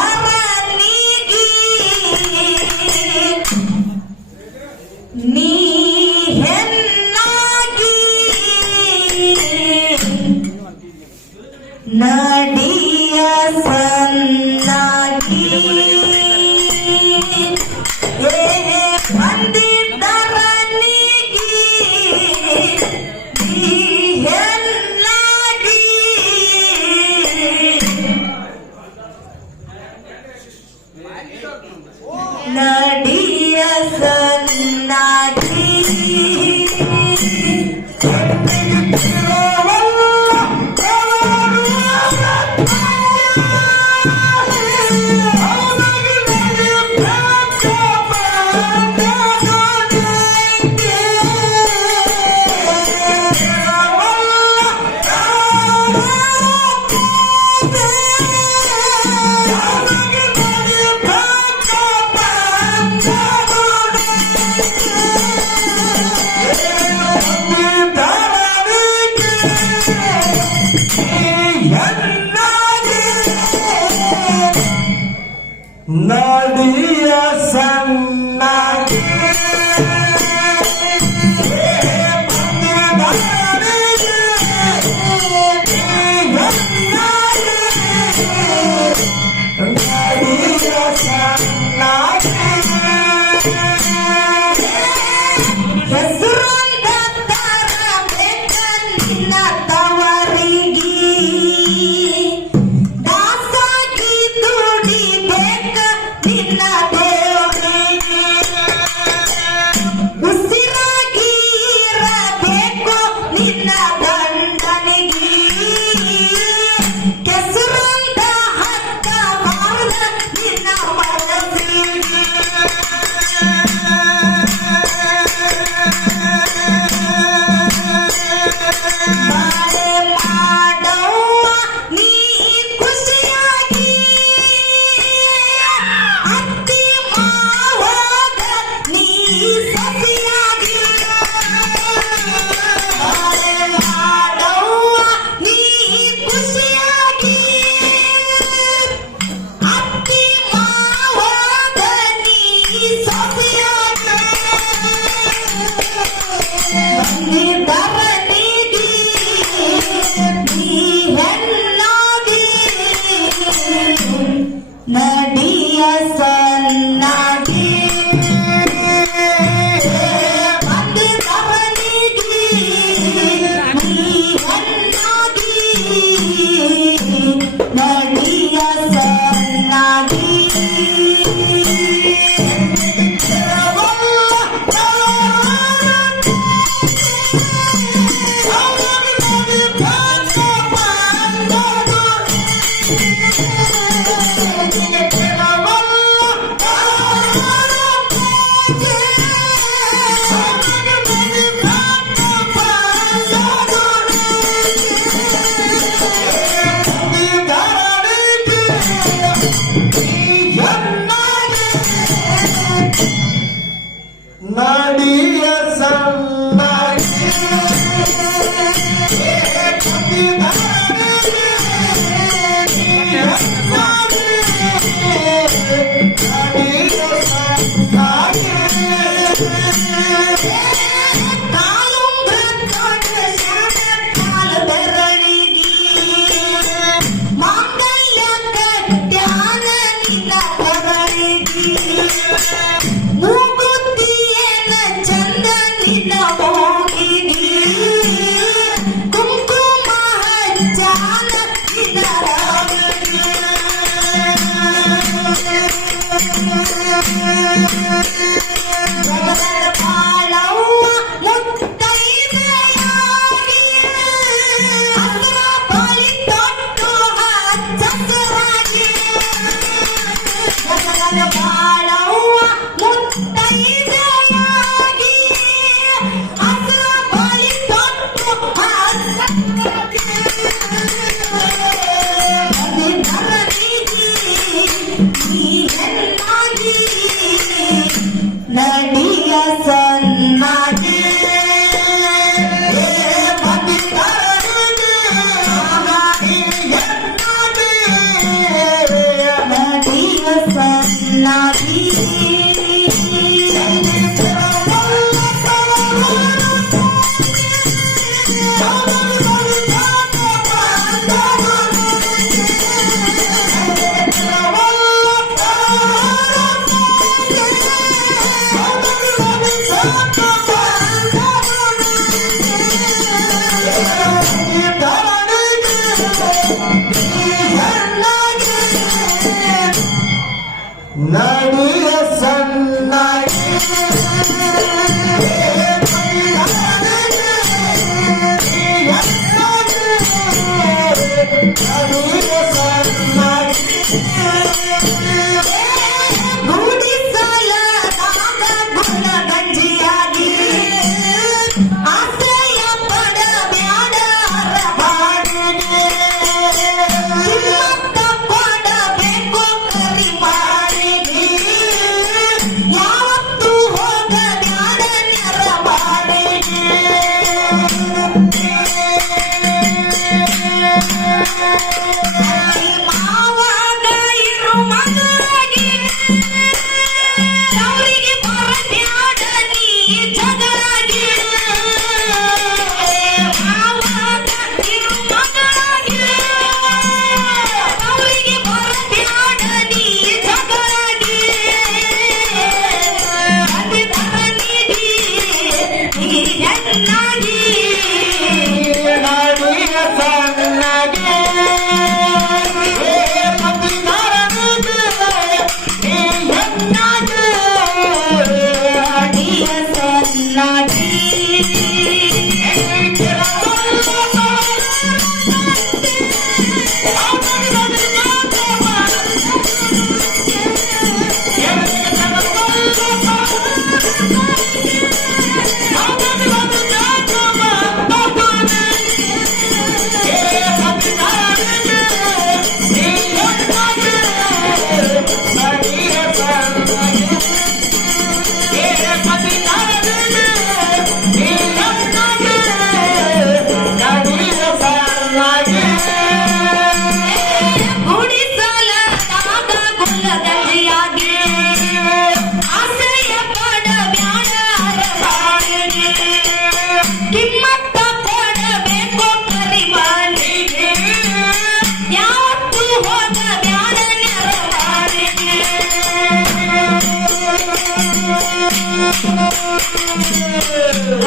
ಬಂದಿದ್ದರನಿಗೆ ನೀ ಹೆಣ್ಣಾಗಿ ನಡಿಯ ಸನ್ನಾಗಿ ಬಂದಿದ್ದರನಿಗೆ ನೀ ಹೆಣ್ಣಾಗಿ ನಡಿಯ ಸನ್ನಾಗಿ ನಡಿಯ ಸನ್ನಾಗಿ ನಡಿಯ ಸನ್ನಾಗಿ ಬಂದಿದ್ದವನಿಗೆ ನೀ ಹೆಣ್ಣಾಗಿ ನಡಿಯ ಸನ್ನಾಗಿ ನಡಿಯ ಸನ್ನಾಗಿ ಕುಂಕುಮ ಹಚ್ಚಾನ ನಡಿಯ ಸಣ್ಣಗೆ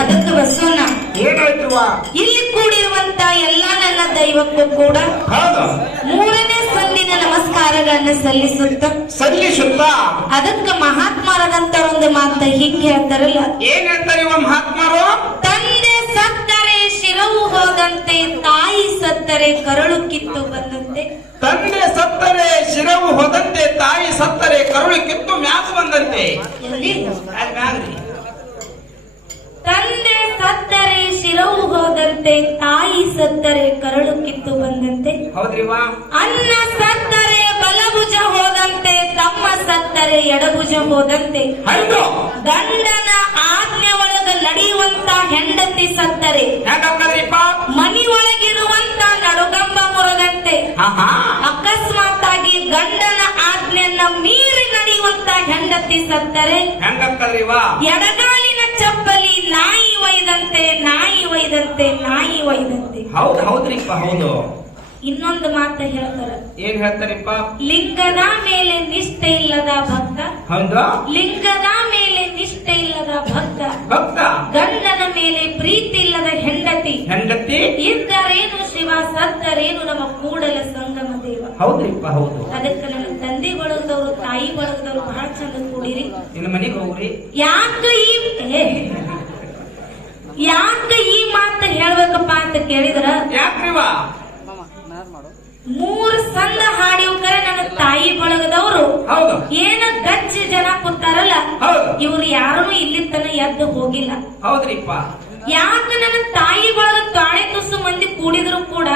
ಅದಕ್ಕೆ ಬಸವಣ್ಣ ಇಲ್ಲಿ ಕೂಡಿರುವಂತ ಎಲ್ಲ ನನ್ನ ದೈವಕ್ಕೂ ಕೂಡ ಮೂರನೇ ಸಂದಿನ ನಮಸ್ಕಾರಗಳನ್ನ ಸಲ್ಲಿಸುತ್ತ ಅದಕ್ಕೆ ಮಹಾತ್ಮರಾದಂತ ಒಂದು ಮಾತು ಹೀಗೆ ಹೇಳ್ತಾರಲ್ಲ, ಏನ್ ಹೇಳ್ತಾರೆ ಮಹಾತ್ಮರು? ತಂದೆ ಸತ್ತರೆ ಶಿರವು ಹೋದಂತೆ, ತಾಯಿ ಸತ್ತರೆ ಕರಳು ಕಿತ್ತು ಬಂದಂತೆ. ತಂದೆ ಸತ್ತರೆ ಶಿರವು ಹೋದಂತೆ, ತಾಯಿ ಸತ್ತರೆ ಕರುಳು ಕಿತ್ತು ಮ್ಯಾಗ ಬಂದಂತೆ. ತಂದೆ ಸತ್ತರೆ ಶಿರವು ಹೋದಂತೆ, ತಾಯಿ ಸತ್ತರೆ ಕರಳು ಕಿತ್ತು ಬಂದಂತೆ. ಹೌದ್ರಿವಾ? ಅನ್ನ ಸತ್ತರೆ ಬಲಭುಜ ಹೋದಂತೆ, ತಮ್ಮ ಸತ್ತರೆ ಎಡಭುಜ ಹೋದಂತೆ. ಗಂಡನ ಆಜ್ಞೆ ಒಳಗ ನಡೆಯುವಂತ ಹೆಂಡತಿ ಸತ್ತರೆ ಮನಿ ಒಳಗಿರುವಂತ ನಡುಗಂಬ ಮುರದಂತೆ. ಅಕಸ್ಮಾತ್ ಆಗಿ ಗಂಡನ ಆಜ್ಞೆಯನ್ನ ಮೀರಿ ನಡೆಯುವಂತ ಹೆಂಡತಿ ಸತ್ತರೆ ಎಡಗಾಲಿನ ಚಪ್ಪಲಿ ನಾಯಿ ಒಯ್ದಂತೆ, ನಾಯಿ ಒಯ್ದಂತೆ, ನಾಯಿ ಒಯ್ದಂತೆ. ಹೌದ್ರಿಪ್ಪ, ಹೌದು. ಇನ್ನೊಂದು ಮಾತು ಹೇಳ್ತಾರ, ಏನ್ ಹೇಳ್ತಾರಿಪ್ಪ? ಲಿಂಗದ ಮೇಲೆ ನಿಷ್ಠೆ ಇಲ್ಲದ ಭಕ್ತ, ಹೌದಾ? ಲಿಂಗದ ಮೇಲೆ ನಿಷ್ಠೆ ಇಲ್ಲದ ಭಕ್ತ, ಗಂಡನ ಮೇಲೆ ಪ್ರೀತಿ ಇಲ್ಲದ ಹೆಂಡತಿ ಇದ್ದರೇನು ಶಿವ, ಸತ್ತರೇನು ನಮ್ಮ ಕೂಡಲ ಸಂಗಮ ದೇವ. ಹೌದ್ರಿಪ್ಪ, ಹೌದು. ಅದಕ್ಕೆ ನನ್ನ ತಂದೆ ಬಳಗದವರು, ತಾಯಿ ಬಳಗದವರು ಬಹಳ ಚಂದ ಕೂಡಿರಿ. ನಿನ್ನ ಮನೆಗೆ ಹೋಗ್ರಿ. ಯಾಕ ಈ ಮಾತು ಹೇಳ್ಬೇಕಪ್ಪ ಅಂತ ಕೇಳಿದ್ರ, ಯಾಕ್ರಿವಾ? 3 ಸಂದ ಹಾಡಿವ್ಕರ ನನ್ನ ತಾಯಿ ಬಳಗದವರು ಏನ ಗಚ್ಚ ಜನ ಕೂತಾರಲ್ಲ, ಇವ್ರು ಯಾರು ಇಲ್ಲಿ ತನ ಎದ್ದು ಹೋಗಿಲ್ಲ. ಹೌದ್ರಿಪ್ಪ. ಯಾಕ ನನ್ನ ತಾಯಿ ಬಳಗ ತಾಳೆ ತುಸು ಮಂದಿ ಕೂಡಿದ್ರು ಕೂಡ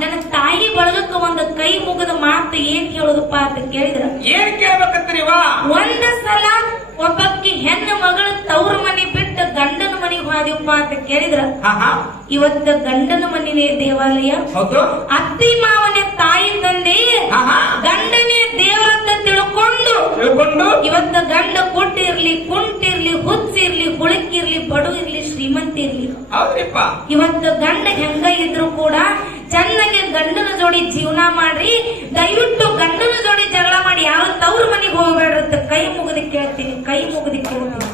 ನನ್ನ ತಾಯಿ ಬಳಗಕ್ಕೆ ಒಂದು ಕೈ ಮುಗದ ಮಾತು ಏನ್ ಹೇಳುದಪ್ಪ ಅಂತ ಕೇಳಿದ್ರ, ಏನ್ ಕೇಳ್ಬೇಕತ್ರಿವಾ? ಒಂದ ಸಲ ಒಬ್ಬಕ್ಕಿ ಹೆಣ್ಣು ಮಗಳು ತವ್ರ ಮನೆ ಬಿಟ್ಟು ಗಂಡನ ಮನೆಗೆ ಹೋದಿವಪ್ಪ ಅಂತ ಕೇಳಿದ್ರ, ಇವತ್ತ ಗಂಡನ ಮನೆನೇ ದೇವಾಲಯ, ಅತ್ತಿ ಮಾವನೇ ತಾಯಿ ತಂದೆ, ಗಂಡನೇ ದೇವರಂತ ತಿಳ್ಕೊಂಡು ಇವತ್ತ ಗಂಡ ಕೊಟ್ಟಿರ್ಲಿ, ಕುಂಟಿರ್ಲಿ, ಹುಚ್ಚಿರ್ಲಿ, ಹುಳುಕಿರ್ಲಿ, ಬಡು ಇರ್ಲಿ, ಶ್ರೀಮಂತ ಇರ್ಲಿ, ಇವತ್ತು ಗಂಡ ಹೆಂಗ ಇದ್ರು ಕೂಡ ಚೆನ್ನಾಗಿ ಗಂಡನ ಜೋಡಿ ಜೀವನ ಮಾಡ್ರಿ. ದಯವಿಟ್ಟು ಗಂಡನ ಜೋಡಿ ಜಗಳ ಮಾಡಿ ಯಾರು ತವ್ರ ಮನೆಗೆ ಹೋಗ್ಬೇಡ್ರಂತ ಕೈ ಮುಗಿದು ಕೇಳ್ತೀನಿ, ಕೈ ಮುಗಿದು ಕೇಳ್ತೀನಿ.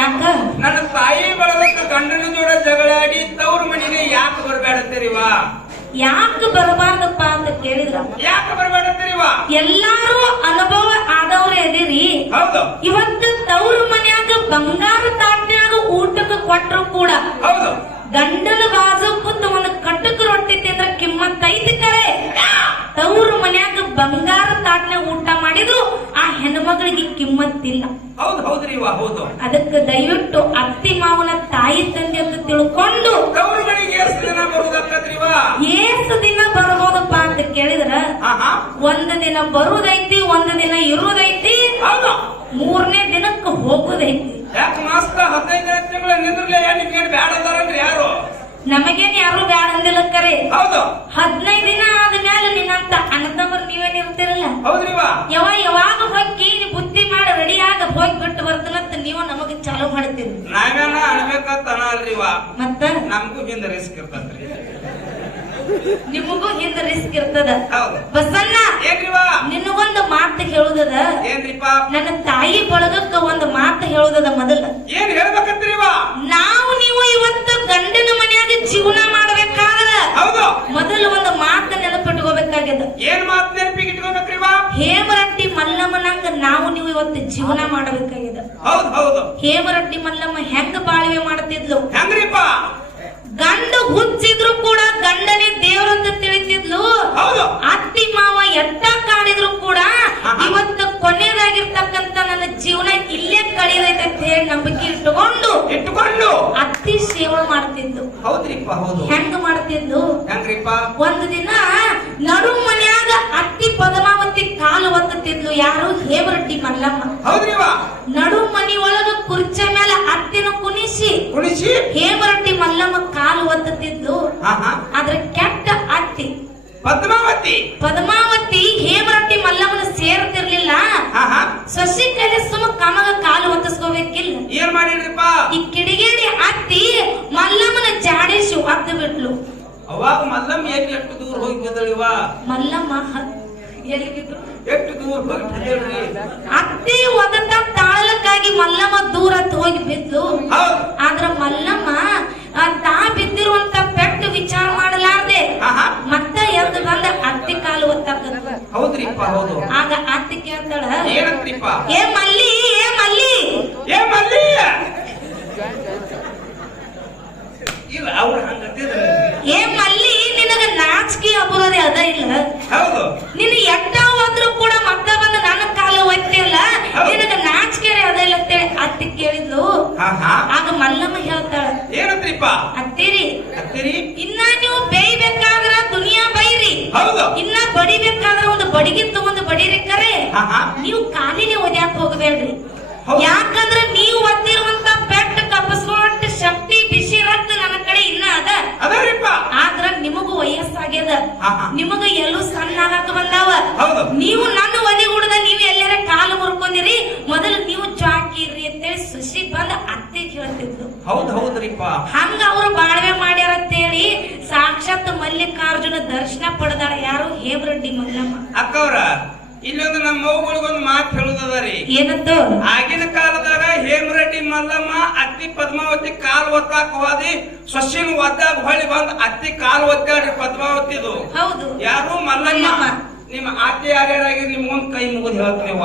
ಯಾಕ ನನ್ನ ತಾಯಿ ಬಳಗಕ್ಕೆ ಗಂಡನ ಜೋಡ ಜಗಳಾಡಿ ತವ್ರ ಮನೆಗೆ ಯಾಕೆ ಬರ್ಬೇಡತ್ತೀರಿವಾ? ಯಾಕೆ ಬರಬಾರ್ದಪ್ಪ ಅಂತ ಕೇಳಿದ್ರ ಯಾಕೆ ಬರಬೇಡತ್ತೀರಿವ? ಎಲ್ಲಾರು ಅನುಭವ ಆದವ್ರೆ ಅದಿರಿ. ಹೌದು ಇವತ್ತು ತವ್ರ ಮನ್ಯಾಗ ಬಂಗಾರ ತಾಟ್ನ್ಯಾಗ ಊಟಕ್ಕೆ ಕೊಟ್ರು ಕೂಡ ಹೌದು ಗಂಡನ ಬಾಜು ಕೂತು ಒಂದು ಕಟ್ಟಕ ರೊಟ್ಟಿ ತಿಂದ್ರ ಕಿಮ್ಮತ್ ಐತಿ ಕರೆ. ತವ್ರ ಮನ್ಯಾಗ ಬಂಗಾರ ತಾಟ್ನ್ಯಾಗ ಊಟ ಮಾಡಿದ್ರು ಆ ಹೆಣ್ಮಗಳಿಗೆ ಕಿಮ್ಮತ್ತಿಲ್ಲ. ಹೌದು ಹೌದ್ರಿವ ಹೌದು. ಅದಕ್ಕೆ ದಯವಿಟ್ಟು ಅತ್ತಿ ಮಾವನ ತಾಯಿ ತಂದೆ ಅಂತ ತಿಳ್ಕೊಂಡು ತವ್ರ ಮನೆಗೆ ಎಷ್ಟು ದಿನ ಬರುದಕ್ಕತ್ರಿವ? ಎಷ್ಟು ದಿನ ಬರ್ಬೋದಪ್ಪ ಅಂತ ಕೇಳಿದ್ರ ಒಂದು ದಿನ ಬರುದೈತಿ, ಒಂದು ದಿನ ಇರುದೈತಿ, ಹೌದು 3ನೇ ದಿನಕ್ಕೆ ಹೋಗುದೈತಿ. ಯಾಕೆ ಮಾಸ್ತ 15 ತಿಂಗಳ ನಿಂದ್ರಲೇ ನಿಮ್ಗೆ ಬ್ಯಾಡ ಅದಾರನ್ರಿ ಯಾರು? ನಮಗೇನ್ ಯಾರು ಬ್ಯಾಡ ಅಂದಿಲ್ಲ ಕರೆ. ಹೌದು 15 ದಿನ ಆದ್ಮೇಲೆ ನಿನ್ನಂತ ಅಣ್ಣತಮ್ಮರು ನೀವೇನಿರ್ತಿರಲ್ಲ, ಹೌದ್ರಿವ ಯಾವಾಗ ಹೋಗಿ ಬುದ್ಧಿ ಮಾಡಿ ರೆಡಿ ಆಗ ಹೋಗಿ ಬಿಟ್ಟು ಬರ್ತನಂತ ನೀವು ನಮಗ್ ಚಾಲು ಮಾಡ್ತೀರಿ. ನಾವೇನ ಅನ್ಬೇಕಂತ ಅಲ್ರಿವ, ಮತ್ತ ನಮಗೂ ಹಿಂದ ರಿಸ್ಕ್ ಇರ್ತದ್ರಿ, ನಿಮಗೂ ಹಿಂದ ರಿಸ್ಕ್ ಇರ್ತದ. ಹೌದು ಬಸಣ್ಣ ಏನ್ರಿವ? ನಿನಗೊಂದು ಮಾತು ಹೇಳುದದ. ಏನ್ರಿಪ್ಪ? ನನ್ನ ತಾಯಿ ಬಳಗಕ್ಕ ಒಂದು ಮಾತು ಹೇಳುದದ. ಮೊದಲ ಏನ್ ಹೇಳ್ಬೇಕಂತ್ರಿವ? ನಾವು ನೀವು ಇವತ್ತು ಗಂಡನ ಮನೆಯಾಗ ಜೀವನ ಮಾಡ್ಬೇಕಾದ್ರ ಹೌದು ಮೊದಲು ಒಂದು ಮಾತು ನೆನಪಿಟ್ಕೋಬೇಕಾಗ್ಯದ. ಏನ್ ಮಾತು ನೆನಪಿಗೆ ಇಟ್ಕೋಬೇಕ್ರಿವ? ಹೇಮರಟ್ಟಿ ಮಲ್ಲಮ್ಮನಂಗ ನಾವು ನೀವು ಇವತ್ತು ಜೀವನ ಮಾಡಬೇಕಾಗ್ಯದ. ಹೌದು ಹೌದು. ಹೇಮರಟ್ಟಿ ಮಲ್ಲಮ್ಮ ಹೆಂಗ ಬಾಳ್ವೆ ಮಾಡ್ತಿದ್ಲು? ಹೆಂಗ್ರಿಪ್ಪ? ಗಂಡ ಹುಚ್ಚಿದ್ರು ಕೂಡ ಗಂಡನೇ ದೇವ್ರಂತ ತಿಳಿತಿದ್ಲು. ಹೌದು. ಅತ್ತಿ ಮಾವ ಎಟ್ಟ ಕಾಡಿದ್ರು ಕೂಡ ಇವತ್ತು ಕೊನೆಯದಾಗಿರ್ತಕ್ಕಂತ ನನ್ನ ಜೀವನ ಇಲ್ಲೇ ಕಳೆದೈತೆ ಅಂತ ಹೇಳಿ ನಂಬಿಕೆ ಇಟ್ಟುಕೊಂಡು ಅತ್ತಿ ಸೇವೆ ಮಾಡ್ತಿದ್ಲು. ಹೌದ್ರಿಪ್ಪ ಹೌದು. ಹೆಂಗ ಮಾಡ್ತಿದ್ಲು? ಹೆಂಗ್ರಿಪ್ಪ? ಒಂದು ದಿನ ನಡು ಮನ್ಯಾಗ ಅತ್ತಿ ಪದ್ಮಾವತಿ ಕಾಲು ಒತ್ತುತ್ತಿದ್ಲು. ಯಾರು? ಹೇಮರಟ್ಟಿ ಮಲ್ಲಮ್ಮ. ಹೌದ್ರಿವ. ನಡು ಮನಿ ಒಳಗ ಕುರ್ಚಿ ಮೇಲೆ ಅತ್ತಿನ ಕುಣಿಸಿ ಹೇಮರಟ್ಟಿ ಮಲ್ಲಮ್ಮ ಕಾಲು ಒತ್ತುತ್ತಿದ್ಲು. ಆದ್ರೆ ಕೆಟ್ಟ ಅತ್ತಿ ಪದ್ಮಾವತಿ ಹೇಮರಟ್ಟಿ ಮಲ್ಲಮ್ಮನ ಸೇರ್ತಿರ್ಲಿಲ್ಲ. ಸೊಸಿ ಕೈಲಿ ಸುಮ್ಮ ಕಮಗ ಕಾಲು ಒತ್ತಿಸ್ಕೋಬೇಕಿಲ್ಲ. ಏನ್ ಮಾಡಿದ್ರಿಪ್ಪ? ಈ ಕಿಡಿಗೇಡಿ ಅತ್ತಿ ಮಲ್ಲಮ್ಮನ ಜಾಡಿಸಿ ಒದ್ದು ಬಿಟ್ಲು. ಅವಾಗ ಮಲ್ಲಮ್ಮ ಎಷ್ಟು ದೂರ ಹೋಗಿ ಬಿದ್ದಳಿವ? ಮಲ್ಲಮ್ಮ ಎಲ್ಲಿ ಬಿದ್ರು? ಎಷ್ಟು ದೂರ ಹೋಗಿ ಬಿದ್ದಳ್ರಿ? ಅತ್ತಿ ಒದತ ತಾಳಲಕ್ಕಾಗಿ ಮಲ್ಲಮ್ಮ ದೂರ ಹೋಗಿ ಬಿದ್ಲು. ಆದ್ರ ಮಲ್ಲಮ್ಮ ತಾ ಬಿದ್ದಿರುವಂತ ಪೆಟ್ಟು ವಿಚಾರ ಮಾಡಲಾರ್ದೆ ಮತ್ತ ಎದ್ದು ಬಂದ ಅತ್ತಿ ಕಾಲು ಒತ್ತಾಕ. ಹೌದ್ರಿಪ್ಪ ಹೌದು. ಆಗ ಅತ್ತಿ ಕೇಳ್ತಾಳ, ಏನಂತ್ರಿಪ್ಪ? ಏ ಮಲ್ಲಿ, ಏ ಮಲ್ಲಿ, ಏ ಮಲ್ಲಿ ಇಲ್ಲ ಅವ್ರು ಹಂಗತ್ತಿದ್ರು. ಏ ಮಲ್ಲಿ, ನಿನಗ ನಾಚಿಕೆ ಅಬರೋದೇ ಅದ ಇಲ್ಲ? ಹೌದು. ನಿನ್ನ ಎಟ್ಟ ಹೋದ್ರು ಕೂಡ ಮತ್ತ ಬಂದು ನನ್ನ ಕಾಲು ಒತ್ತಿಲ್ಲ, ನಿನಗ ನಾಚಿಕೆ ಅದ ಇಲ್ಲ ಅಂತೇಳಿ ಅತ್ತಿ ಕೇಳಿದ್ಲು. ಆಗ ಮಲ್ಲಮ್ಮ ಹೇಳ್ತಾಳ, ಏನಂತ್ರಿಪ್ಪ? ಅತ್ತಿರಿ ಇನ್ನ ನೀವು ಬೇಯ್ಬೇಕಾದ್ರ ದುನಿಯಾ ಬೈರಿ, ಇನ್ನ ಬಡಿಬೇಕಾದ್ರ ಒಂದು ಬಡಿಗೆ ತಗೊಂಡು ಬಡಿರಿ. ಕರೆ ನೀವು ಕಾಲಿಗೆ ಒದ್ಯಾಕ ಹೋಗಬೇಡ್ರಿ. ಯಾಕಂದ್ರ ನೀವು ಒತ್ತಿರುವಂತ ಪೆಟ್ಟ ಕಪ್ಪಸ್ಕೊಳಟ್ಟ ಶಕ್ತಿ ಬಿಸಿ ರಕ್ತ ನನ್ನ ಕಡೆ ಇನ್ನ ಅದ. ಆದ್ರ ನಿಮಗೂ ವಯಸ್ಸಾಗ್ಯದ, ನಿಮಗ ಎಲ್ಲೂ ಸಣ್ಣ ಆಗಕ ಬಂದಾವ. ನೀವು ನನ್ನ ಒದಿಗುಡದ ನೀವು ಎಲ್ಲಾರ ಕಾಲು ಮುರ್ಕೊಂಡಿರಿ, ಮೊದಲು ನೀವು ಚಾಕಿರಿ ಅಂತೇಳಿ ಸುಶಿ ಬಂದ ಅತ್ತಿ ಹೇಳ್ತಿದ್ರು. ಹೌದ್ರಿಪ್ಪ. ಹಂಗ ಅವ್ರು ಬಾಳ್ವೆ ಮಾಡ್ಯಾರ ಅಂತೇಳಿ ಸಾಕ್ಷಾತ್ ಮಲ್ಲಿಕಾರ್ಜುನ ದರ್ಶನ ಪಡೆದಾರ. ಯಾರು? ಹೇಮರಡ್ಡಿ ಮಲ್ಲಮ್ಮ. ಅಕ್ಕವ್ರ ಇಲ್ಲೊಂದು ನಮ್ಮ ಮಗುಗಳಿಗೊಂದು ಮಾತು ಹೇಳುದರಿ. ಏನಂತ? ಆಗಿನ ಕಾಲದಾಗ ಹೇಮರೆಡ್ಡಿ ಮಲ್ಲಮ್ಮ ಅತ್ತಿ ಪದ್ಮಾವತಿ ಕಾಲ್ ಒತ್ತಾಕ ಹೋದಿ, ಸೊಸಿನ ಒದ್ದಾಗ ಹೊಳಿ ಬಂದ್ ಅತ್ತಿ ಕಾಲ್ ಒತ್ತಾಡ್ರಿ ಪದ್ಮಾವತಿದು. ಹೌದು. ಯಾರು? ಮಲ್ಲಮ್ಮ. ನಿಮ್ಮ ಅತ್ತಿ ಯಾರ್ಯಾರಾಗಿ ನಿಮ್ಗೊಂದ್ ಕೈ ಮುಗಿದ್ ಹೇಳ್ತೀವ.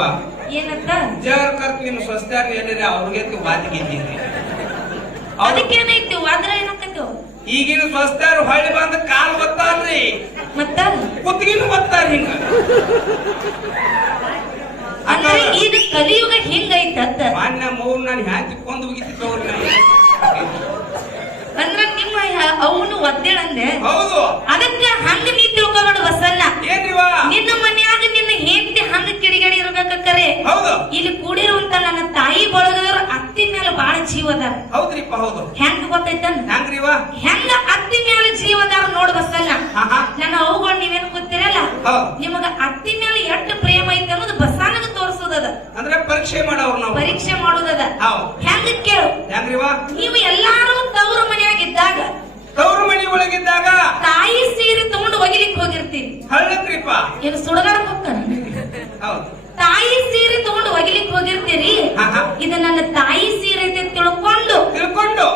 ಏನಂತ? ಜಗರ್ ಕರ್ತ ನಿಮ್ ಸ್ವಸ್ಥ್ಯಾಗ ಹೇಳಿರಿ ಅವ್ರಿಗೆ ವಾದಿಗಿದ್ದೀರಿ. ಅದಕ್ಕೇನೈತಿ? ವಾದ್ರ ಏನಕ್ಕೈತಿ? ಈಗಿನ ಸ್ವಸ್ಥ್ಯಾರು ಹೊಳಿ ಬಂದ್ ಕಾಲ್ ಒತ್ತಾರ್ರಿ, ಮತ್ತ ಕುತ್ತಿಗಿನ ಒತ್ತಾರ. ಹಿಂಗ ಅಂದ್ರೆ ಈಗ ಕಲಿಯುಗ ಹಿಂಗೈತ. ಮಾನ್ಯ ಮೂರ್ ನಾನು ಹ್ಯಾಂಚಿಕೊಂಡು ಹೋಗಿದ್ದ ಅಂದ್ರ ನಿಮ್ಮ ಅವನು ಒದ್ದೇಳಂದೆ. ಹೌದು. ಅದಕ್ಕ ಹಂಗ ನೀ ತಿಳ್ಕೊಬೇಡ ಬಸಣ್ಣ. ಏನ್ರಿವ? ನಿನ್ನ ಮನ್ಯಾಗ ನಿನ್ನ ಹೆಂಡತಿ ಹಂಗ ಕಿಡಿಗಡಿ ಇರ್ಬೇಕರೆ. ಹೌದು. ಇಲ್ಲಿ ಕೂಡಿರುವಂತ ನನ್ನ ತಾಯಿ ಬಳಗದವ್ರು ಅತ್ತಿ ಮೇಲೆ ಬಾಳ ಜೀವದಾರ. ಹೌದ್ರಿಪ್ಪ ಹೌದು. ಹೆಂಗ ಗೊತ್ತೈತನ್? ಹೆಂಗ್ರಿವ? ಹೆಂಗ ಅತ್ತಿ ಮೇಲೆ ಜೀವದಾರ ನೋಡ್ ಬಸಣ್ಣ. ನನ್ನ ಅವುಗಳು ನೀವೇನು ಗೊತ್ತಿರಲ್ಲ, ನಿಮಗ ಅತ್ತಿ ಮೇಲೆ ಎಷ್ಟು ಪ್ರೇಮ ಐತೆ ಅನ್ನೋದು ಬಸಣ್ಣಗ ತೋರಿಸೋದದ. ಅಂದ್ರೆ ಪರೀಕ್ಷೆ ಮಾಡೋರು ನಾವು. ಪರೀಕ್ಷೆ ಮಾಡೋದದ. ಹೆಂಗ ಕೇಳು? ಹೆಂಗ್ರಿವ? ನೀವು ಎಲ್ಲಾರು ತವ್ರ ಮನೆಯಾಗಿದ್ದಾಗ, ತವ್ರ ಮನೆ ಒಳಗಿದ್ದಾಗ ತಾಯಿ ಸೀರೆ ತಗೊಂಡು ಒಗಿಲಿಕ್ಕೆ ಹೋಗಿರ್ತೀವಿ. ಹಳ್ಳಕ್ರಿಪ್ಪ. ಏನು ಸುಡಗಾಡ ಹೋಗ್ತಾನ? ಹೌದು. ತಾಯಿ ಸೀರೆ ತಗೊಂಡು ಒಗಿಲಿಕ್ಕೆ ಹೋಗಿರ್ತೀರಿ. ಇದು ನನ್ನ ತಾಯಿ ಸೀರೆ ಐತೆ ತಿಳ್ಕೊಂಡು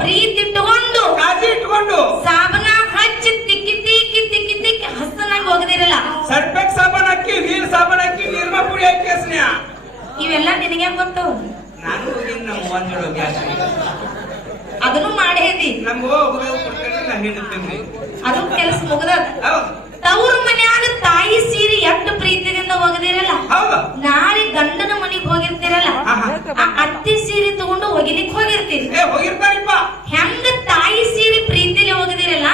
ಪ್ರೀತಿ ಇಟ್ಟುಕೊಂಡು ಕಾಳಜಿ ಇಟ್ಕೊಂಡು ಸಾಬನ ಹಚ್ಚಿ ತಿಕ್ಕಿ ತಿಕ್ಕಿ ತಿಕ್ಕಿ ನಿನಗೆ ಗೊತ್ತು ನಾನು ಹೋಗಿ ನಮ್ಮ ಒಂದೊಳ ಗ್ಯಾಸ್ ಅದನ್ನು ಮಾಡೇದಿ ನಮ್ಗೆ ಕೊಡ್ಕೊಂಡು ನಾನು ಹಿಡಿತೀನಿ ಅದು ಕೆಲಸ ಮುಗ್ದ ಹೌದು ತವ್ರ ಮನ್ಯಾಗ ತಾಯಿ ಸೀರೆ ಎಷ್ಟು ಪ್ರೀತಿಯಿಂದ ಒಗದಿರಲ್ಲ ಹೌದು ನಾಳೆ ಗಂಡನ ಮನೆಗ್ ಹೋಗಿರ್ತಿರಲ್ಲ ಆ ಅತ್ತಿ ಸೀರೆ ತಗೊಂಡು ಒಗಿಲಿಕ್ ಹೋಗಿರ್ತೀರಿ ಹೋಗಿರ್ತಾರಿಪ್ಪ ಹೆಂಗ ತಾಯಿ ಸೀರೆ ಪ್ರೀತಿಲಿ ಒಗದಿರಲ್ಲ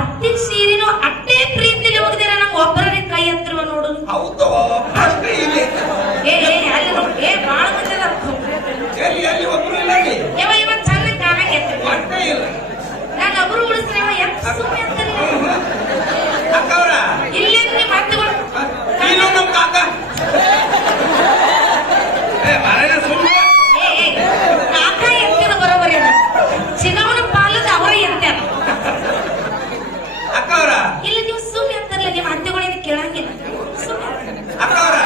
ಅತ್ತಿ ಸೀರೆನು ಅಟ್ಟೆ ಪ್ರೀತಿಲಿ ಒಗದಿರ ನಂಗೆ ಒಬ್ಬರೇ ಕೈ ಹತ್ತಿರುವ ನೋಡು ಹೌದು ಅಷ್ಟೇ ಇದೆ ಏ ಅಲ್ಲಿ ಏ ಬಾಳ ಮಂದಿ ಎಲ್ಲಿ ಒಬ್ರು ಇಲ್ಲ ಇವ ಚಂದ ಕಾಣಕ್ಕೆ ಅಷ್ಟೇ ಇಲ್ಲ ನಾನು ಒಬ್ರು ಉಳಿಸ್ರಿ ಸುಮ್ಮನೆ ಅಂತಾನೆ ಅಕ್ಕವ್ರ ಇಲ್ಲೇ ನಿಮ್ಮ ಮಾತುಗಳು ನೀನು ನಮ್ಮ ಕಾಕ ಮರಣ ಸುಮ್ಮನೆ ಕಾಕ ಎತ್ತಿದ ಬರೋಬರಿ ಅದ ಚಿಗವನ ಪಾಲದ ಅವರ ಎತ್ತಾರ ಅಕ್ಕವ್ರ ಇಲ್ಲ ನೀವು ಸುಮ್ಮನೆ ಅಂತಾರಲ್ಲ ನಿಮ್ಮ ಅತ್ತೆಗಳಿಂದ ಕೇಳಂಗಿಲ್ಲ ಅಕ್ಕವ್ರ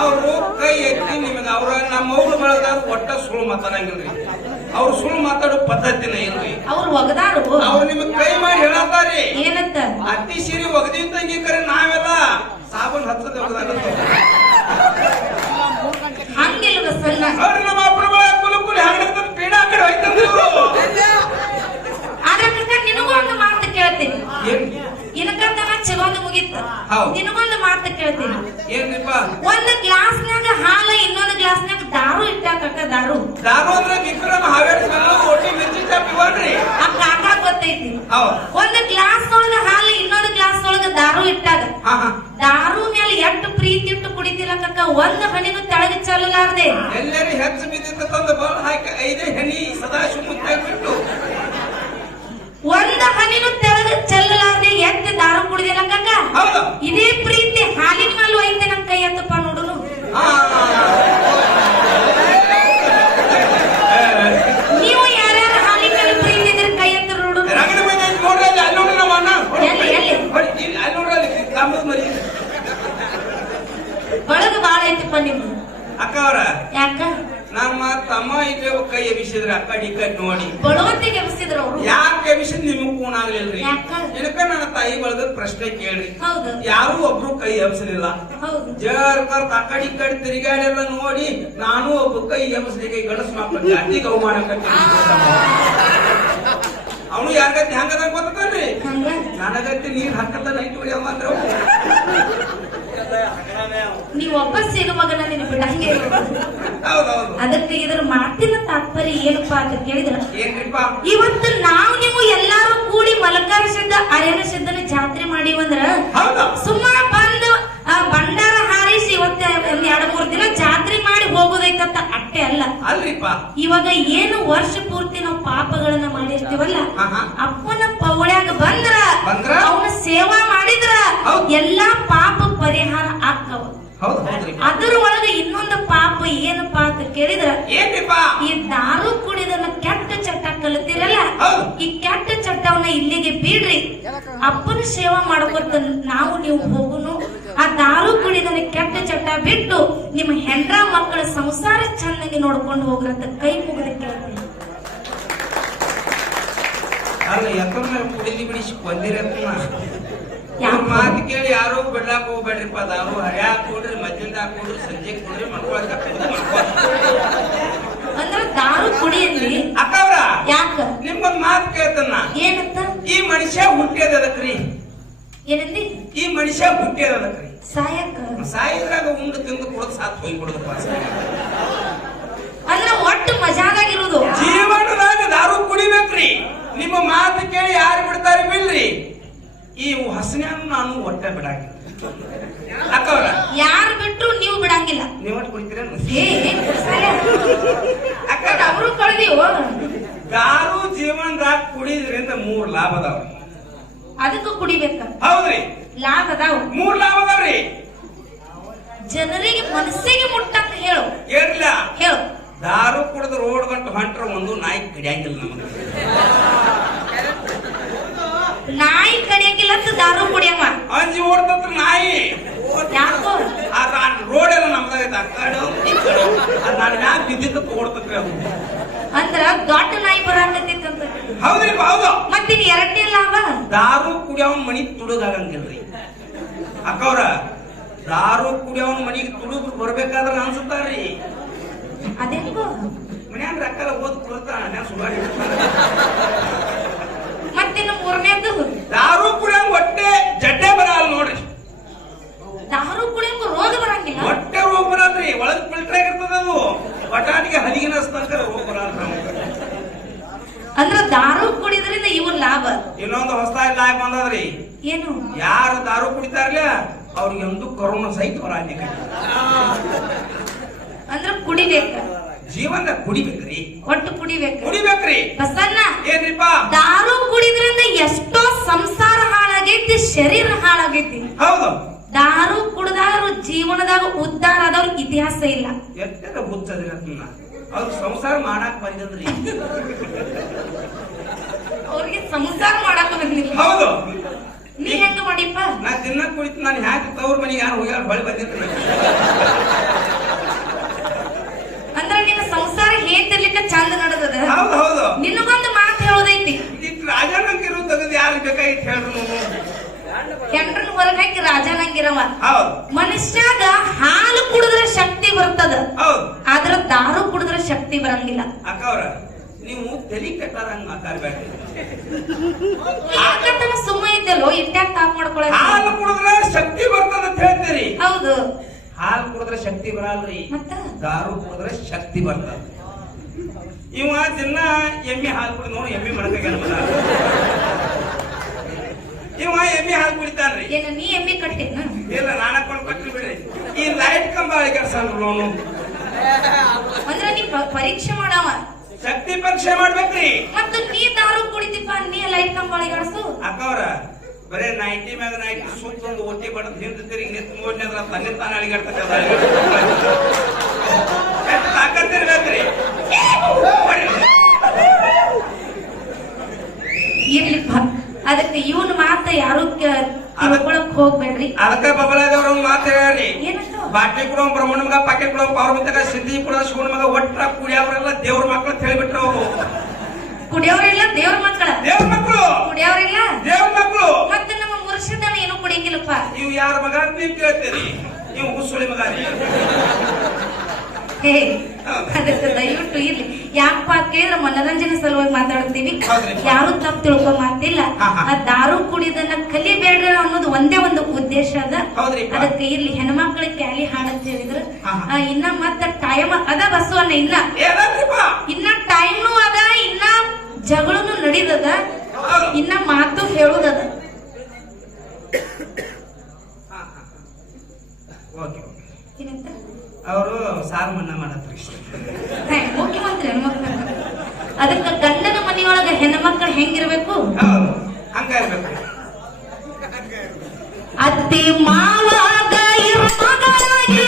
ಅವರು ಕೈ ಎತ್ತಿ ನಿಮಗೆ ಅವ್ರ ನಮ್ಮ ಅವ್ರು ಬೆಳೆದ ಒಟ್ಟ ಸುಳ್ಳು ಮಾತಾಡಂಗಿಲ್ರಿ ಅವ್ರು ಸುಳ್ಳು ಮಾತಾಡೋ ಪದ್ಧತಿನೇ ಇಲ್ರಿ ಅವ್ರು ಒಗದಾರು ಅವ್ರು ನಿಮಗ್ ಕೈ ಮಾಡಿ ಹೇಳತ್ತಾರಿ ಏನಂತ ಅತ್ತಿ ಸೀರೆ ಒಗದಿದ್ದಂಗೆ ಕರೆ ನಾವೆಲ್ಲ ಸಾಬೂನ್ ಹಚ್ಚದ ಒಗದಾಗತ್ತ ಹಂಗಿಲ್ವ ಸಣ್ಣ ಅವ್ರು ನಮ್ಮ ಅಪ್ರಭ ಕುಲಕುಲಿ ಹಂಗದ ಪೀಡ ಆ ಕಡೆ ಹೋಯ್ತಂದ್ರು ಆದ್ರೆ ನಿನಗೂ ಒಂದು ಮಾತು ಕೇಳ್ತೀನಿ ಇನಕಂತ ಚಿಗೊಂದು ಮುಗಿತ್ತು ನಿನಗೊಂದು ಮಾತು ಕೇಳ್ತೀನಿ ಏನ್ರಿಪ್ಪ ಒಂದು ಗ್ಲಾಸ್ನಾಗ ಹಾಲ ಇನ್ನೊಂದು ಗ್ಲಾಸ್ನಾಗ ದಾರು ಇಟ್ಟಾಕ ದಾರು ಅಂದ್ರೆ ವಿಕ್ರಮ ಹಾವೇರಿ ಒಟ್ಟಿ ಮಿರ್ಚಿ ಚಾಪ್ ಇವನ್ರಿ ಆ ಕಾಕ ಗೊತ್ತೈತಿ ಒಂದು ಗ್ಲಾಸ್ ಒಳಗ ಹಾಲು ಇನ್ನೊಂದು ಗ್ಲಾಸ್ ಒಳಗ ದಾರು ಇಟ್ಟಾಗ ದಾರು ಮೇಲೆ ಎಷ್ಟು ಪ್ರೀತಿ ಇಟ್ಟು ಕುಡಿತಿಲ್ಲ ಕಕ್ಕ ಒಂದು ಹನಿನೂ ತೆಳಗ ಚೆಲ್ಲಲಾರ್ದೆ ಎಲ್ಲರೂ ಹೆಚ್ಚು ಬಿದ್ದಿದ್ದ ತಂದು ಬಾಳ್ ಹಾಕಿ 5 ಹನಿ ಸದಾಶಿವ ಮುತ್ತಾಗಿ ಬಿಟ್ಟು ಒಂದು ಹನಿನೂ ತೆಳಗ ಚೆಲ್ಲಲಾರ್ದೆ ಎತ್ತ ದಾರು ಕುಡಿದಿಲ್ಲ ಕಕ್ಕ ಇದೇ ಪ್ರೀತಿ ಹಾಲಿನ ಮೇಲೂ ಐತೆ ನಮ್ ಕೈ ಎತ್ತಪ್ಪ ನೋಡುನು ನೀವು ಯಾರ್ಯಾರು ಹಾಲಿನ ಮೇಲೆ ಪ್ರೀತಿ ಇದ್ರೆ ಕೈ ಎತ್ತ ನೋಡು ಒಳಗ ಬಾಳ ಐತಪ್ಪ ನಿಮ್ದು ಅಕ್ಕ ಅವ್ರ ಯಾಕ ನಮ್ಮ ತಮ್ಮ ಇಲ್ಲೇ ಕೈ ಎಬಿಸಿದ್ರ ಆ ಕಡೆ ಈ ಕಡೆ ನೋಡಿ ಬಡವಂತಿಗೆ ಎಬ್ಸಿದ್ರು ಅವ್ರು ಯಾಕೆ ಎಬಿಸಿದ್ ನಿಮಗ್ ಕೂನ್ ಆಗ್ಲಿಲ್ರಿ ಇದಕ್ಕ ನನ್ನ ತಾಯಿ ಬಳದ ಪ್ರಶ್ನೆ ಕೇಳ್ರಿ ಯಾರು ಒಬ್ರು ಕೈ ಎಬ್ಸಲಿಲ್ಲ ಜರ್ಕರ್ ಆ ಕಡೆ ಈ ಕಡೆ ತಿರುಗಾಡೆಲ್ಲ ನೋಡಿ ನಾನು ಒಬ್ಬ ಕೈ ಎಬ್ಸಲಿಕ್ಕೆ ಗಣಸ್ ಮಕ್ಕಳು ಜಾತಿಗೆ ಅವಮಾನ ಅವನು ಯಾರಗತ್ತಿ ಹಂಗದ ಗೊತ್ತಲ್ರಿ ನನಗತ್ತಿ ನೀರ್ ಹಾಕದ ನೈಟ್ ಹೊಡಿಯವ ಅಂದ್ರ ನೀವ್ ಒಬ್ಬ ಸಿಗ ಮಗನ ನಿನ್ ಬಿಡಂಗೆ ಅದಕ್ಕೆ ಇದ್ರ ಮಾತಿನ ತಾತ್ಪರ್ಯ ಏನಪ್ಪಾ ಅಂತ ಕೇಳಿದ್ರ ಇವತ್ತು ನಾವು ನೀವು ಎಲ್ಲಾರು ಕೂಡಿ ಮಲಕಾರ ಸಿದ್ಧ ಅರೇನ ಸಿದ್ಧನ ಜಾತ್ರೆ ಮಾಡಿವಂದ್ರ ಸುಮ್ಮ ಬಂದು ಭಂಡಾರ ಹಾರಿಸಿ ಇವತ್ತ ಒಂದ್ 2-3 ದಿನ ಜಾತ್ರೆ ಮಾಡಿ ಹೋಗೋದೈತಂತ ಅಟ್ಟೆ ಅಲ್ಲ ಇವಾಗ ಏನು ವರ್ಷ ಪೂರ್ತಿ ನಾವು ಪಾಪಗಳನ್ನ ಮಾಡಿರ್ತೀವಲ್ಲ ಅಪ್ಪನ ಪೌಳ್ಯಾಗ ಬಂದ್ರ ಅವನ ಸೇವಾ ಮಾಡಿದ್ರ ಎಲ್ಲಾ ಪಾಪ ಪರಿಹಾರ ಆಗ್ತಾವ ಅದರ ಒಳಗೆ ಇನ್ನೊಂದು ಪಾಪ ಏನಪ್ಪಾ ಅಂತ ಕೇಳಿದ್ರ ಈ ದಾರು ಕುಡಿದನ್ನ ಕೆಟ್ಟ ಚಟ್ಟ ಕಲಿತಿರಲ್ಲ ಈ ಕೆಟ್ಟ ಚಟ್ಟವನ್ನ ಇಲ್ಲಿಗೆ ಬಿಡ್ರಿ ಅಪ್ಪನ ಸೇವಾ ಮಾಡ್ಕೊತ ನಾವು ನೀವು ಹೋಗುನು ಆ ದಾರು ಕುಡಿದನ್ನ ಕೆಟ್ಟ ಚಟ್ಟ ಬಿಟ್ಟು ನಿಮ್ಮ ಹೆಂಡ್ರ ಮಕ್ಕಳ ಸಂಸಾರ ಚೆನ್ನಾಗಿ ನೋಡ್ಕೊಂಡು ಹೋಗ್ರಂತ ಕೈ ಮುಗಿದ ಕೇಳ್ತೀನಿ ಕುಡಿಲಿ ಬಿಡಿಸಿ ಕೊಂದಿರತ್ನ ಮಾತು ಕೇಳಿ ಯಾರು ಬಿಡ್ಲಾಕ್ ಹೋಗ್ಬೇಡ್ರಿಪ್ಪ ದಾರು ಹರ್ಯಾಕ್ ಕೊಡ್ರಿ ಮದ್ದಿಂದ ಕೊಡ್ರಿ ಸಂಜೆ ಕೊಡ್ರಿ ಮಾಡ್ಕೊಳಕ ಅಂದ್ರ ದಾರು ಕುಡಿಯಲ್ಲಿ ಅಕ್ಕವ್ರ ಯಾಕ ನಿಮ್ಗೊಂದ್ ಮಾತು ಕೇಳ್ತನ್ನ ಏನಂತ ಈ ಮನುಷ್ಯ ಹುಟ್ಟಿಯದಕ್ರಿ ಏನಂದಿ ಈ ಮನುಷ್ಯ ಹುಟ್ಟಿಯದಕ್ರಿ ಸಾಯಿದ್ರಾಗ ಉಂಡು ತಿಂದು ಕುಡದ್ ಸಾತ್ ಹೋಗ್ಬಿಡುದಪ್ಪ ಅಂದ್ರ ಒಟ್ಟು ಮಜಾದಾಗಿರುವುದು ಜೀವನದಾಗ ದಾರು ಕುಡಿಬೇಕ್ರಿ ನಿಮ್ಮ ಮಾತು ಕೇಳಿ ಯಾರು ಬಿಡ್ತಾರೆ ಬಿಲ್ರಿ ಈ ಹಸನ್ಯಾನು ನಾನು ಒಟ್ಟ ಬಿಡಾಗಿಲ್ಲ ಅಕ್ಕವ್ರ ಯಾರು ಬಿಟ್ರು ನೀವು ಬಿಡಂಗಿಲ್ಲ ನೀವ್ ಒಟ್ಟು ಕುಡಿತೀರ ಅವರು ಕಳೆದಿವ ದಾರು ಜೀವನದಾಗ ಕುಡಿದ್ರಿಂದ 3 ಲಾಭ ಅದಾವ್ರಿ ಅದಕ್ಕೂ ಕುಡಿಬೇಕ ಹೌದ್ರಿ ಲಾಭ ಅದಾವ 3 ಲಾಭ ಅದಾವ್ರಿ ಜನರಿಗೆ ಮನಸ್ಸಿಗೆ ಮುಟ್ಟಂತ ಹೇಳು ಹೇಳಿಲ್ಲ ಹೇಳು ದಾರು ಕುಡಿದ ರೋಡ್ ಗಂಟು ಹೊಂಟ್ರ ಒಂದು ನಾಯಿ ಕಡಿಯಂಗಿಲ್ಲ ನಮಗೆ ನಾಯಿ ಕಡಿಯಂಗಿಲ್ಲ ಅಂತ ದಾರು ಕುಡಿಯವ ಅಂಜಿ ಓಡ್ತಂತ್ರ ನಾಯಿ ಯಾಕೋ ರೋಡ್ ಎಲ್ಲ ನಮ್ದಾಗ ನಾನು ಯಾಕೆ ಬಿದ್ದಿದ್ದ ಓಡ್ತಂತ್ರಿ ಅದು ಅಂದ್ರ ದೊಡ್ಡ ನಾಯಿ ಬರಾಕತ್ತಿತ್ತಂತ ಹೌದ್ರಿ ಹೌದು ಮತ್ತಿನ್ 2ನೇ ಲಾಭ ದಾರು ಕುಡಿಯವನ್ ಮನಿ ತುಡುಗಾಗಂಗಿಲ್ರಿ ಅಕ್ಕವ್ರ ದಾರು ಕುಡಿಯವನ್ ಮನಿಗೆ ತುಡುಗ್ ಬರ್ಬೇಕಾದ್ರ ಅನ್ಸುತ್ತಾರ್ರಿ ಅದೇಂಗೋ ಮನ್ಯಾಗ ರೊಕ್ಕ ಓದ್ ಕೊಡ್ತಾನ ಸುಮಾರು ಮತ್ತಿನ್ನು ಮೂರನೇದು ದಾರು ಕುಡಿಯಂಗ್ ಹೊಟ್ಟೆ ಜಡ್ಡೆ ಬರಲ್ಲ ನೋಡ್ರಿ. ದಾರು ಕುಡಿಯಂಗ ರೋಗ ಬರಂಗಿಲ್ಲ. ಹೊಟ್ಟೆ ರೋಗ ಬರಲ್ರಿ, ಒಳಗ್ ಫಿಲ್ಟರ್ ಆಗಿರ್ತದ ಅದು. ಬಟಾಟಿಗೆ ಹದಿಗಿನ ರೋಗ ಬರಲ್ಲ. ಅಂದ್ರ ದಾರು ಕುಡಿದ್ರಿಂದ ಇವನ್ ಲಾಭ. ಇನ್ನೊಂದು ಹೊಸ ಲಾಭ ಬಂದದ್ರಿ. ಏನು? ಯಾರು ದಾರು ಕುಡಿತಾರಲ್ಲ ಅವ್ರಿಗೆ ಒಂದು ಕರೋನಾ ಸಹಿತ ಬರಲ್ಲ. ಅಂದ್ರ ಕುಡಿಬೇಕ, ಜೀವನದಾಗ ಕುಡಿಬೇಕ್ರಿ, ಒಟ್ಟು ಕುಡಿಬೇಕ್ರಿ. ಬಸನ್ನ ಏನ್ರಿಪ್ಪ, ದಾರು ಕುಡಿದ್ರಿಂದ ಎಷ್ಟೋ ಸಂಸಾರ ಹಾಳಾಗೈತಿ, ಶರೀರ ಹಾಳಾಗೈತಿ. ಹೌದು. ದಾರು ಕುಡ್ದಾರು ಜೀವನದಾಗ ಉದ್ಧಾರ ಆದವ್ರ ಇತಿಹಾಸ ಇಲ್ಲ. ಎಷ್ಟೆಲ್ಲ ಬುಚ್ಚದ್ರಿ ಅದನ್ನ ಅವ್ರ ಸಂಸಾರ ಮಾಡಾಕ್ ಬಂದ್ರಿ. ಅವ್ರಿಗೆ ಸಂಸಾರ ಮಾಡಾಕ ಬಂದಿಲ್ಲ. ಹೌದು. ನೀ ಹೆಂಗ ಮಾಡಿಪ್ಪ? ನಾ ದಿನ ಕುಡಿತು, ನಾನು ಹ್ಯಾಕೆ ತವ್ರ ಮನೆಗೆ ಯಾರು ಹೋಗ್ಯಾರ ಬಳಿ ಬಂದಿರ್ತೀನಿ. ಅಂದ್ರ ನಿನ್ನ ಸಂಸಾರ ಹೇತಿರ್ಲಿಕ್ಕ ಚಂದ ನಡೆದದ. ಹೌದು ಹೌದು. ನಿನಗೊಂದು ಮಾತು ಹೇಳೋದೈತಿ. ರಾಜನಂಗಿರು ತೆಗೆದು ಯಾರು ಬೇಕಾಗಿತ್ತು ಹೇಳ್ರು. ಹೆಂಡ್ರನ್ ಹೊರಗೆ ಹಾಕಿ ರಾಜನಂಗಿರವ. ಹೌದು. ಮನುಷ್ಯಾಗ ಹಾಲು ಕುಡಿದ್ರೆ ಶಕ್ತಿ ಬರ್ತದ, ಹೌದು. ಆದ್ರ ದಾರು ಕುಡಿದ್ರೆ ಶಕ್ತಿ ಬರಂಗಿಲ್ಲ. ಅಕ್ಕವ್ರ ನೀವು ತಲೆ ಕೆಟ್ಟಾರಂಗ ಮಾತಾಡ್ಬೇಡ್ರಿ. ಯಾಕಂತ ಸುಮ್ಮ ಇದ್ದಲ್ಲೋ ಇಟ್ಟಾಗ ತಾಪ್ ಮಾಡ್ಕೊಳ. ಹಾಲು ಕುಡಿದ್ರೆ ಶಕ್ತಿ ಬರ್ತದ ಅಂತ ಹೇಳ್ತೀರಿ. ಹೌದು. ಹಾಲು ಕುಡಿದ್ರೆ ಶಕ್ತಿ ಬರಲ್ರಿ, ದಾರು ಕುಡಿದ್ರೆ ಶಕ್ತಿ ಬರ್ತದ. ಇವ ದಿನ ಎಮ್ಮೆ ಹಾಲು ಕುಡಿ ನೋಡಿ ಎಮ್ಮೆ ಮಣಕಾಗ ಇವ ಎಮ್ಮೆ ಹಾಲು ಕುಡಿತಾನ್ರಿ. ಏನ ನೀ ಎಮ್ಮೆ ಕಟ್ಟೇನ? ಇಲ್ಲ, ನಾನ ಕೊಟ್ಟು ಬಿಡ್ರಿ. ಈ ಲೈಟ್ ಕಂಬ ಕೆಲಸ ಅಂದ್ರೆ ನೀ ಪರೀಕ್ಷೆ ಮಾಡವ, ಶಕ್ತಿ ಪರೀಕ್ಷೆ ಮಾಡ್ಬೇಕ್ರಿ. ಮತ್ತು ನೀ ದಾರು ಕುಡಿತಿಪ್ಪ, ನೀ ಲೈಟ್ ಕಂಬಳಿ ಗಾಡ್ಸು. ಅಕ್ಕವ್ರ ಬರೇ 90 ಮ್ಯಾಗ 90 ಸುತ್ತೊಂದು ಒಟ್ಟಿ ಬಡದ್ ಹಿಂದ್ ತಿರುಗಿ ನಿಂತು ನೋಡಿದ್ರ ತನ್ನೆ ತಾನ ಅಳಿಗಾಡ್ತದೆ. ತಾಕತ್ತಿರ್ಬೇಕ್ರಿ. ಇರ್ಲಿಪ್ಪ, ಅದಕ್ಕೆ ಇವನ್ ಮಾತ ಯಾರು ತಿಳ್ಕೊಳಕ್ ಹೋಗ್ಬೇಡ್ರಿ. ಅದಕ್ಕ ಬಬಲಾದವ್ರ ಒಂದ್ ಮಾತು ಹೇಳ್ರಿ. ಏನಂತ? ಬಾಟ್ಲಿ ಕೊಡೋ ಬ್ರಹ್ಮಣ ಮಗ, ಪಾಕೆಟ್ ಕೊಡೋ ಪಾರ್ವತಿಗ, ಸಿದ್ಧಿ ಕೊಡೋ ಶಿವನ ಮಗ, ಒಟ್ಟ ಕುಡಿಯವ್ರೆಲ್ಲ ದೇವ್ರ ಮಕ್ಳು ಅಂತ ಹೇಳಿಬಿಟ್ರು. ಅವರು ಕುಡಿಯವ್ರೆಲ್ಲ ದೇವ್ರ ಮಕ್ಕಳ, ದೇವ್ರ ಮಕ್ಕಳು. ಕುಡಿಯವ್ರೆಲ್ಲ ದೇವ್ರ ಮಕ್ಕಳು. ಮತ್ತೆ ನಮ್ಮ ಮುರ್ಷಿದನ ಏನು ಕುಡಿಯಂಗಿಲ್ಲಪ್ಪ. ನೀವು ಯಾರ ಮಗ ಅಂತ ನೀವು ಕೇಳ್ತೀರಿ? ನೀವು ಹುಸುಳಿ ಮಗ ರೀ. ಅದಕ್ಕೆ ದಯವಿಟ್ಟು ಇರ್ಲಿ. ಯಾಕಪ್ಪ ಕೇಳಿದ್ರೆ ಮನರಂಜನೆ ಸಲುವಾಗಿ ಮಾತಾಡ್ತೀವಿ, ಯಾರು ತಪ್ಪು ತಿಳ್ಕೊ ಮಾತಿಲ್ಲ. ಆ ದಾರು ಕುಡಿದನ್ನ ಕಲಿಬೇಡ್ರಿ ಅನ್ನೋದು ಒಂದೇ ಒಂದು ಉದ್ದೇಶ ಅದ. ಅದಕ್ಕೆ ಇರ್ಲಿ. ಹೆಣ್ಮಕ್ಳಿಗೆ ಕ್ಯಾಲಿ ಹಾಡಂತ ಹೇಳಿದ್ರು. ಇನ್ನ ಮತ್ತ ಟೈಮ್ ಅದ ಬಸವಣ್ಣ, ಇನ್ನ ಟೈಮ್ನು ಅದ, ಇನ್ನ ಜಗಳನು ನಡೀದದ, ಇನ್ನ ಮಾತು ಹೇಳುದದ. ಅವರು ಸಾಲ ಮನ್ನಾ ಮಾಡತ್ರಿ. ಮುಖ್ಯಮಂತ್ರಿ ಹೆಣ್ಮಕ್ಳು. ಅದಕ್ಕೆ ಗಂಡನ ಮನೆಯೊಳಗ ಹೆಣ್ಮಕ್ಳು ಹೆಂಗಿರ್ಬೇಕು? ಹಂಗಿರ್ಬೇಕು. ಅತ್ತಿ ಮಾವಾಗ ಇರುವಾಗಾಗಿ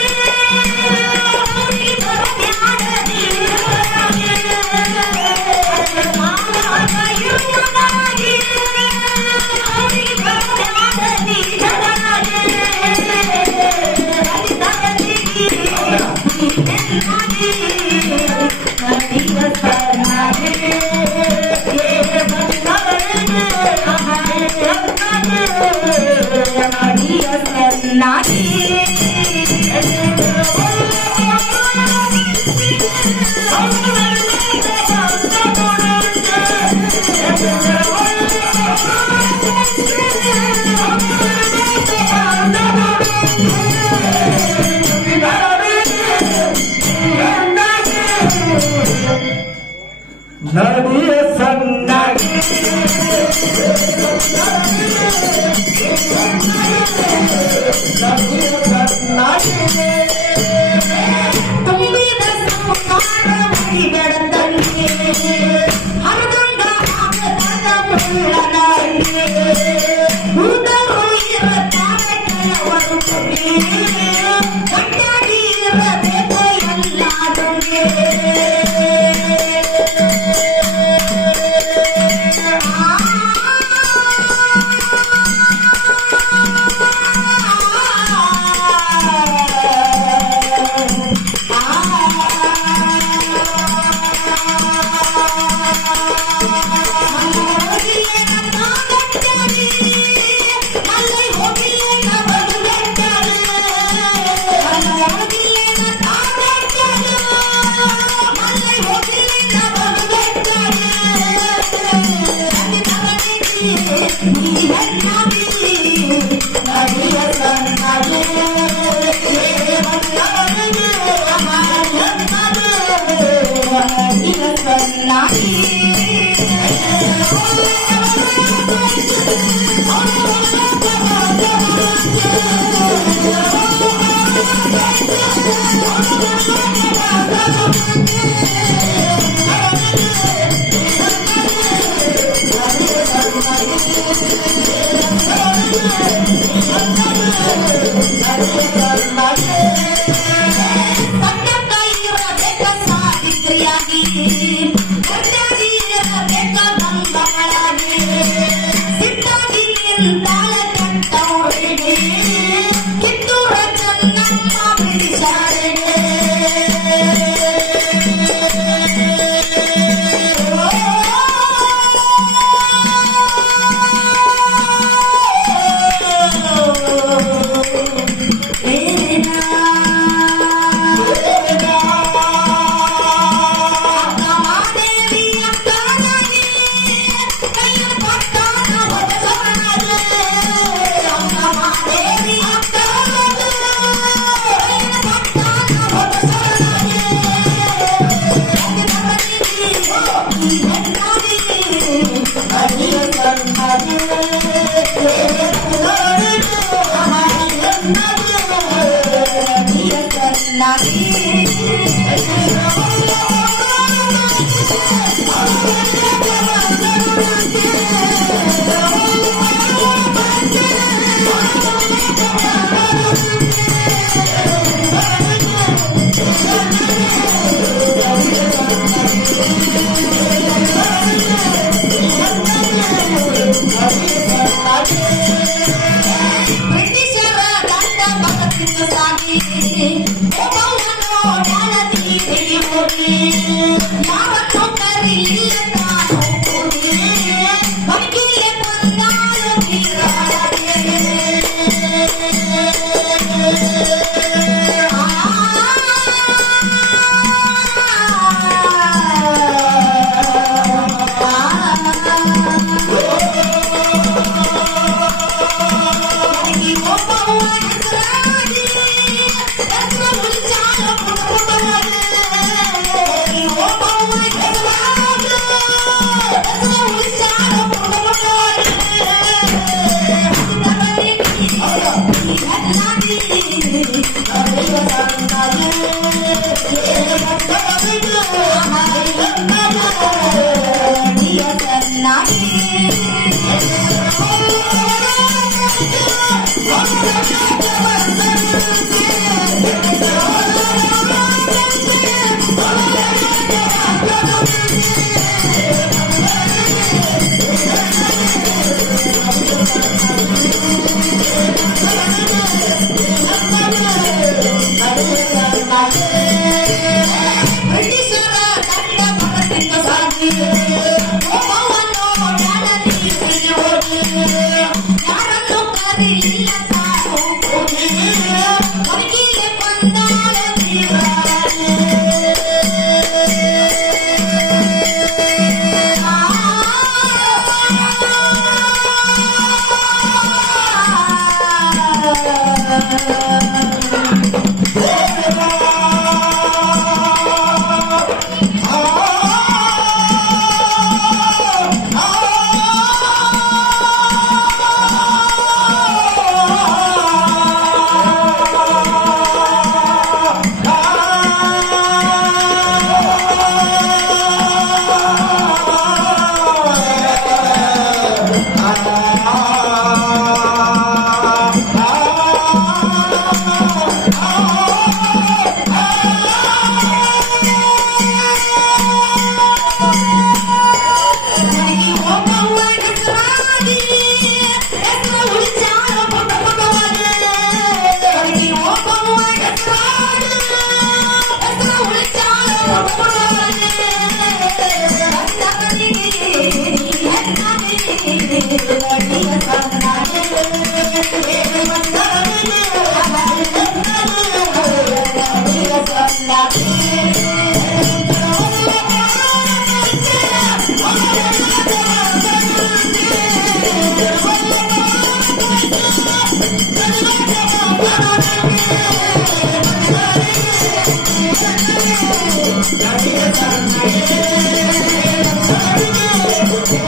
ನದಿಯ ಸಣ್ಣಾಗಿ ತುಂಬಿದ ಸಂಸಾರ ಮರಿಗಡದಂಗೆ ಹರದಂಗ ಆಗದ ಮುಳ್ಳನಾಗಿ ಉಳಿದವರು ಇರುತ್ತಾರೆ ಕೆಲವರು ಕಮ್ಮಿ, ಗಟ್ಟಿಯಾಗಿ ಇರಬೇಕು ಎಲ್ಲಾದಂಗೆ.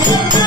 Thank you.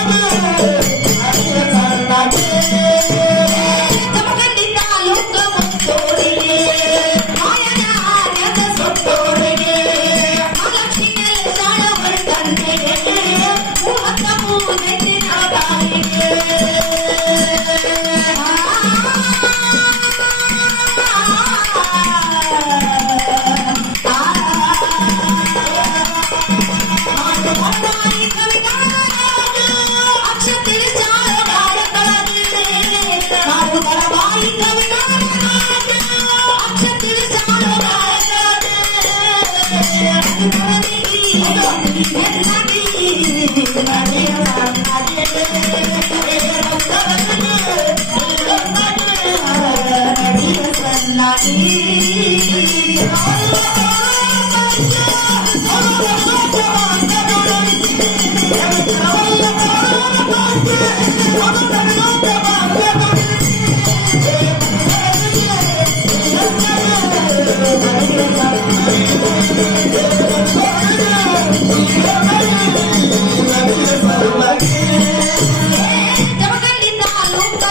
ಜಮಖಂಡಿ ತಾಲೂಕ